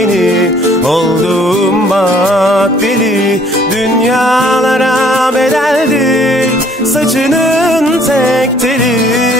beni Oldum bak deli Dünyalara bedeldir. Saçının tek teli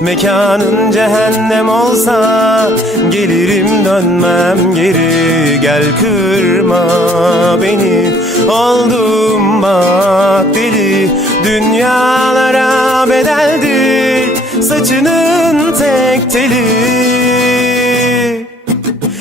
Mekanın cehennem olsa Gelirim dönmem geri. Gel kırma beni Oldum bak deli. Dünyalara bedeldir Saçının tek teli